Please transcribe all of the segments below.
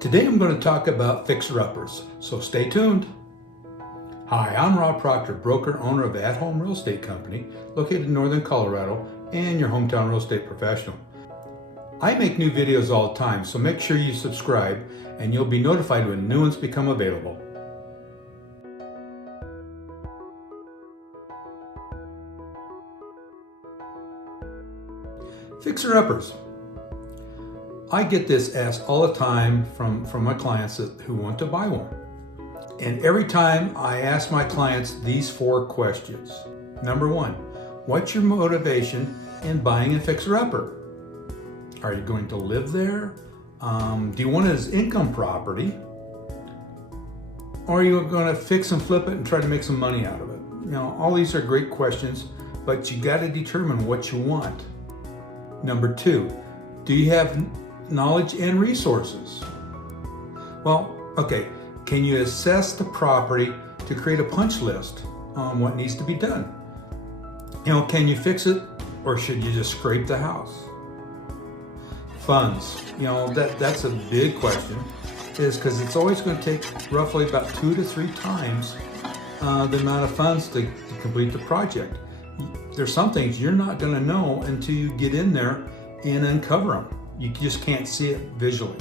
Today I'm going to talk about fixer-uppers, so stay tuned. Hi, I'm Rob Proctor, broker, owner of At Home Real Estate Company, located in Northern Colorado, and your hometown real estate professional. I make new videos all the time, so make sure you subscribe and you'll be notified when new ones become available. Fixer-uppers. I get this asked all the time from my clients who want to buy one. And every time I ask my clients these 4 questions. Number 1, what's your motivation in buying a fixer-upper? Are you going to live there? Do you want it as income property? Or are you going to fix and flip it and try to make some money out of it? You know, all these are great questions, but you got to determine what you want. Number 2, do you have knowledge and resources? Well, okay, can you assess the property to create a punch list on what needs to be done? You know, can you fix it or should you just scrape the house? Funds, you know, that's a big question, is because it's always going to take roughly about 2 to 3 times the amount of funds to complete the project. There's some things you're not going to know until you get in there and uncover them. You just can't see it visually.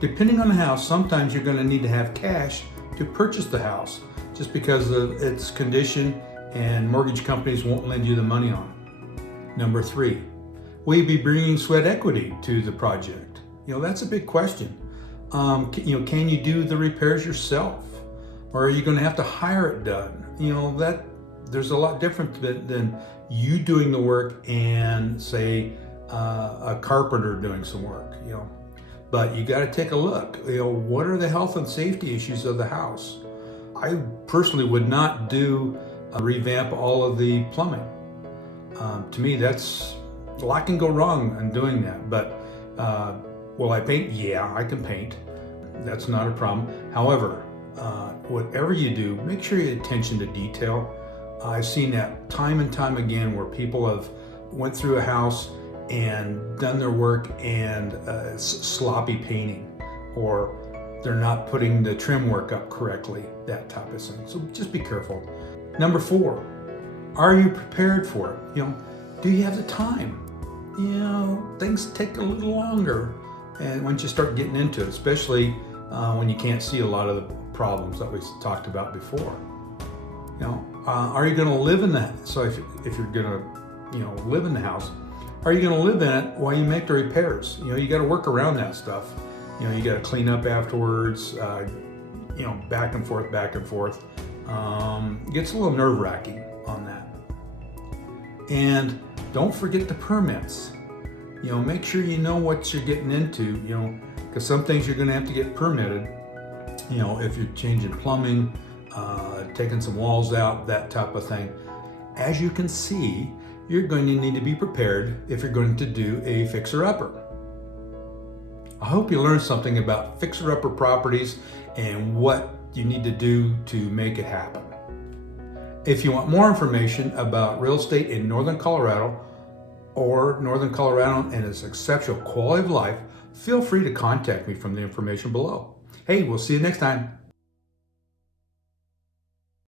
Depending on the house, sometimes you're going to need to have cash to purchase the house just because of its condition and mortgage companies won't lend you the money on it. Number 3, will you be bringing sweat equity to the project? You know, that's a big question. Can you do the repairs yourself? Or are you going to have to hire it done? You know, there's a lot different than you doing the work and say a carpenter doing some work, you know. But you got to take a look, you know, what are the health and safety issues of the house? I personally would not revamp all of the plumbing. To me, that's a lot can go wrong in doing that. But will I paint? Yeah, I can paint. That's not a problem. However, whatever you do, make sure you pay attention to detail. I've seen that time and time again where people have went through a house and done their work and sloppy painting, or they're not putting the trim work up correctly, that type of thing. So just be careful. Number 4, are you prepared for it? You know, do you have the time? You know, things take a little longer, and once you start getting into it, especially when you can't see a lot of the problems that we talked about before. You know, are you going to live in that? So if you're going to, you know, live in the house, are you going to live in it while you make the repairs? You know, you got to work around that stuff. You know, you got to clean up afterwards. You know, back and forth. It gets a little nerve-wracking on that. And don't forget the permits. You know, make sure you know what you're getting into. You know, because some things you're going to have to get permitted. You know, if you're changing plumbing, taking some walls out, that type of thing. As you can see, you're going to need to be prepared if you're going to do a fixer-upper. I hope you learned something about fixer-upper properties and what you need to do to make it happen. If you want more information about real estate in Northern Colorado and its exceptional quality of life, feel free to contact me from the information below. Hey, we'll see you next time.